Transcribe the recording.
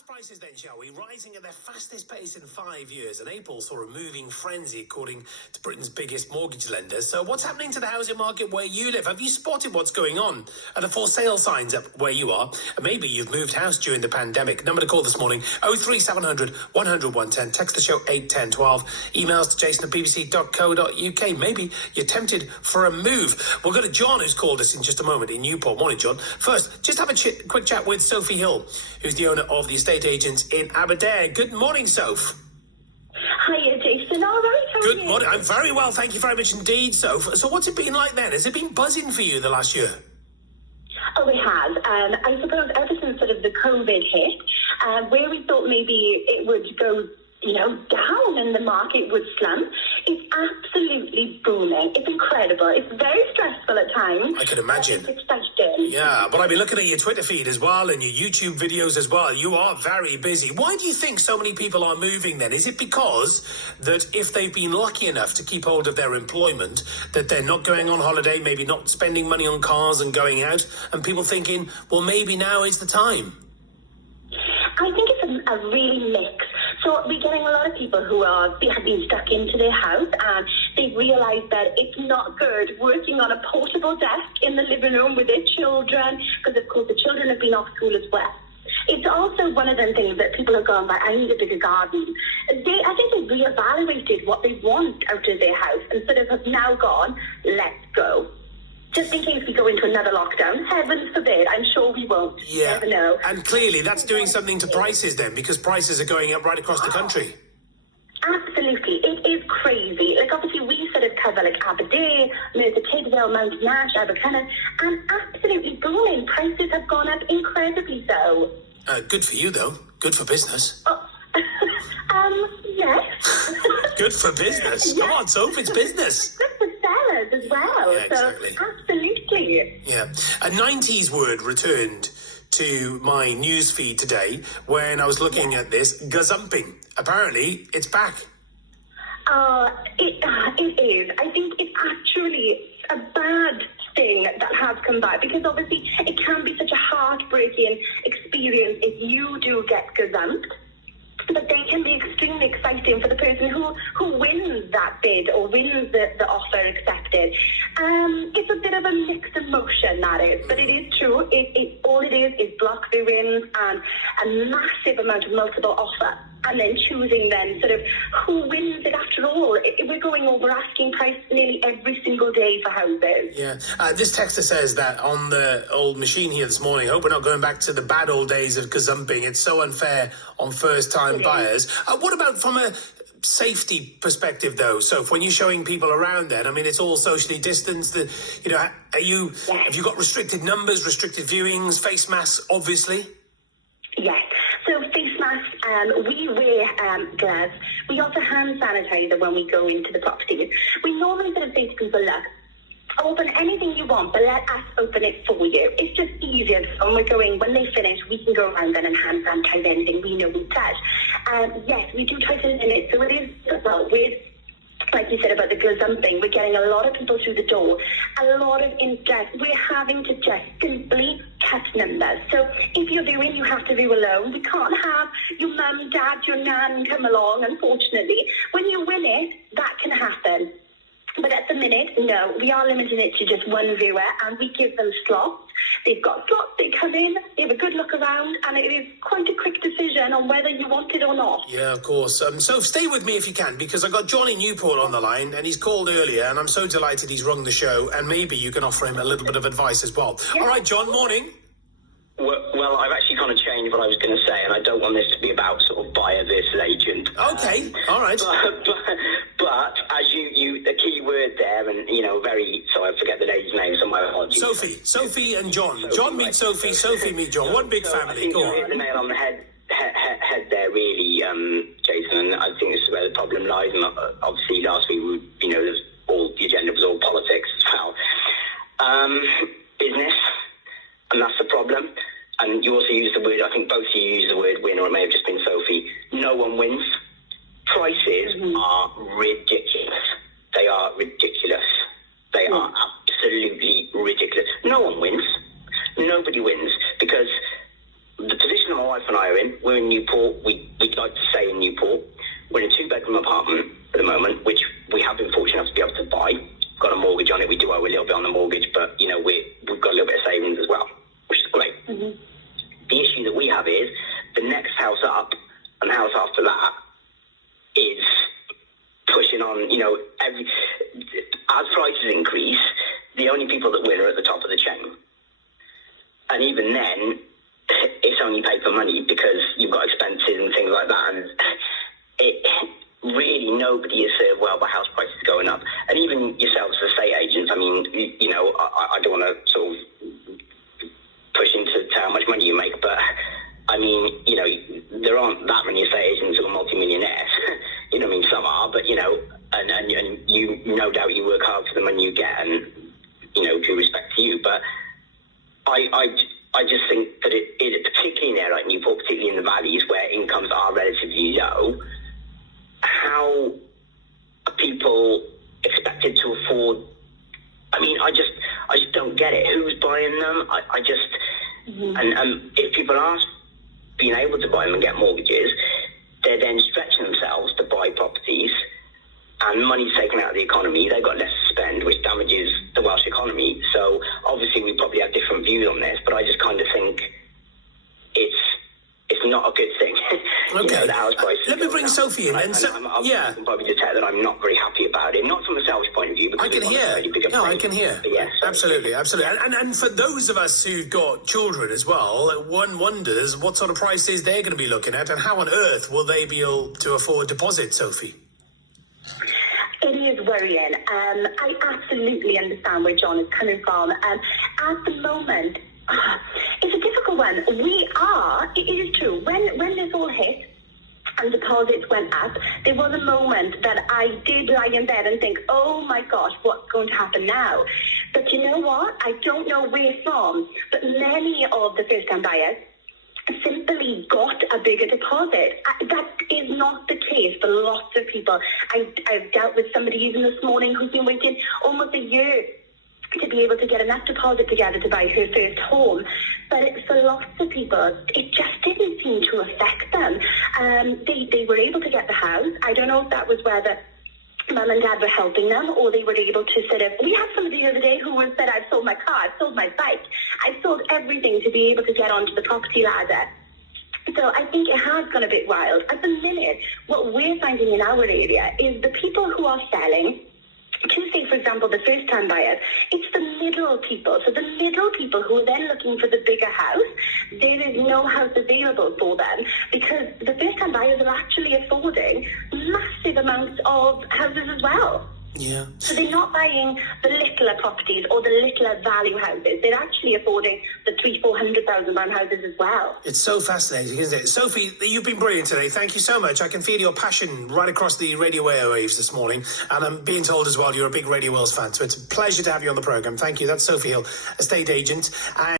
house prices then, shall we? Rising at their fastest pace in 5 years, and April saw a moving frenzy according to Britain's biggest mortgage lenders. So what's happening to the housing market where you live? Have you spotted what's going on? Are the for sale signs up where you are? And maybe you've moved house during the pandemic. Number to call this morning, 03700 100 110. Text the show 81012. Emails to jason@bbc.co.uk. Maybe you're tempted for a move. We'll go to John, who's called us in just a moment in Newport. Morning, John. First, just have a quick chat with Sophie Hill, who's the owner of the estate agents in Aberdare. Good morning, Soph. Hiya, Jason. All right, how are you? Good morning. I'm very well, thank you very much indeed, Soph. So what's it been like then? Has it been buzzing for you the last year? Oh, it has. I suppose ever since sort of the COVID hit, where we thought maybe it would go, down and the market would slump, it's absolutely booming. It's incredible. It's very stressful at times. I can imagine. It's exciting. Yeah, but I've been looking at your Twitter feed as well and your YouTube videos as well. You are very busy. Why do you think so many people are moving then? Is it because that if they've been lucky enough to keep hold of their employment, that they're not going on holiday, maybe not spending money on cars and going out, and people thinking, well, maybe now is the time? I think it's a really mix. So we're getting a lot of people who have been stuck into their house, and they've realised that it's not good working on a portable desk in the living room with their children, because of course the children have been off school as well. It's also one of them things that people have gone, I need a bigger garden. I think they've reevaluated what they want out of their house and sort of have now gone, let's go. Just in case we go into another lockdown, heaven forbid, I'm sure we won't. Yeah, never know. And clearly that's doing something to prices then, because prices are going up right across the country. Absolutely, it is crazy. Obviously we sort of cover Aberdare, Merthyr Tydfil, Mountain Ash, Abercynon, and absolutely booming. Prices have gone up incredibly so. Good for you though. Good for business. Yes. Good for business. Come on, Soph, it's business. Good for sellers as well. Yeah, exactly. So, absolutely. Yeah. A 90s word returned to my news feed today when I was looking at this, gazumping. Apparently, it's back. It is. I think it's actually a bad thing that has come back, because obviously it can be such a heartbreaking experience if you do get gazumped. But they can be extremely exciting for the person who wins that bid or wins the offer accepted. It's a bit of a mixed emotion, that is. But it is true. All it is block viewings and a massive amount of multiple offer. And then choosing then sort of who wins it after all. We're going over asking price nearly every single day for houses. Yeah. This texter says that on the old machine here this morning, hope we're not going back to the bad old days of gazumping. It's so unfair on first-time buyers. What about from a safety perspective, though? So when you're showing people around then, I mean, it's all socially distanced. Have you got restricted numbers, restricted viewings, face masks, obviously? Yes. So face masks, we wear gloves. We also hand sanitizer when we go into the properties. We normally sort of say to people, look, open anything you want, but let us open it for you. It's just easier. When they finish, we can go around then and hand sanitize anything we know we touch. Yes, we do try to limit. So it is, like you said about the gazumping, we're getting a lot of people through the door, a lot of interest. We're having to just simply cut numbers. So if you're viewing, you have to view alone. We can't have your mum, dad, your nan come along, unfortunately. When you win it, that can happen. But at the minute, no, we are limiting it to just one viewer, and we give them slots. They've got slots, they come in, they have a good look around, and it is quite a quick decision on whether you want it or not. Yeah, of course. So stay with me if you can, because I've got Johnny Newport on the line, and he's called earlier, and I'm so delighted he's rung the show, and maybe you can offer him a little bit of advice as well. Yeah. All right, John, morning. Well, I've actually kind of changed what I was going to say, and I don't want this to be about sort of buyer versus agent. Okay, all right. But as you, the key word there, and so I forget the lady's name, so my apologies. Sophie and John. John meet Sophie, Sophie meet John. One big family. I think Go you on. hit the nail on the head there, really, Jason. And I think this is where the problem lies. And obviously, last week, the agenda was all politics as well. Business, and that's the problem. And you also used the word, I think both of you used the word win, or it may have just been Sophie. No one wins. Prices are ridiculous. They are ridiculous. They are absolutely ridiculous. No one wins. Nobody wins, because the position my wife and I are in, we're in Newport. We'd like to stay in Newport. We're in a 2-bedroom apartment at the moment, which we have been fortunate enough to be able to buy. Got a mortgage on it. We do owe a little bit on the mortgage, but we've got a little bit of savings as well, which is great. Mm-hmm. The issue that we have is the next house up and the house after that is pushing on. As prices increase, the only people that win are at the top of the chain, and even then, it's only paper money because you've got expenses and things like that, and really nobody is served well by house prices going up. And even yourselves as estate agents, I mean, I don't want to sort of push into how much money you make, but I mean, there aren't that many estate agents who are multi-millionaires. I mean, some are, but and you no doubt you work hard for the money you get, and due respect to you, but I just think that it particularly in there like Newport, particularly in the valleys where incomes are relatively low, how are people expected to afford? I mean, I just don't get it. Who's buying them? I just and if people are being able to buy them and get mortgages, they're then stretching themselves to buy properties, and money's taken out of the economy. They've got less to spend, which damages the Welsh economy. So obviously we probably have different views on this, but I just kind of think it's not a good thing. Okay. The house prices. Let me bring Sophie in. You can probably detect that I'm not very happy about it. Not from a selfish point of view. Because I can hear. No, I can hear. But yes, absolutely. And for those of us who've got children as well, one wonders what sort of prices they're going to be looking at, and how on earth will they be able to afford deposit, Sophie? It is worrying. I absolutely understand where John is coming from. At the moment, it's a difficult one. It is true, when this all hit and deposits went up, there was a moment that I did lie in bed and think, oh my gosh, what's going to happen now? But you know what? I don't know where from, but many of the first-time buyers simply got a bigger deposit. That is not the case for lots of people. I've dealt with somebody even this morning who's been waiting almost a year to be able to get enough deposit together to buy her first home. But for lots of people, it just didn't seem to affect them. They were able to get the house. I don't know if that was whether Mum and Dad were helping them, or they were able to sort of... We had somebody the other day who said, I've sold my car, I've sold my bike, I've sold everything to be able to get onto the property ladder. So I think it has gone a bit wild. At the minute, what we're finding in our area is the people who are selling, to say, for example, the first-time buyers, it's the middle people. So the middle people who are then looking for the bigger house, there is no house available for them because the first-time buyers are actually affording massive amounts of houses as well. Yeah. So they're not buying the littler properties or the littler value houses. They're actually affording the £300,000-400,000 houses as well. It's so fascinating, isn't it? Sophie, you've been brilliant today. Thank you so much. I can feel your passion right across the radio airwaves this morning. And I'm being told as well you're a big Radio Wales fan. So it's a pleasure to have you on the programme. Thank you. That's Sophie Hill, estate agent.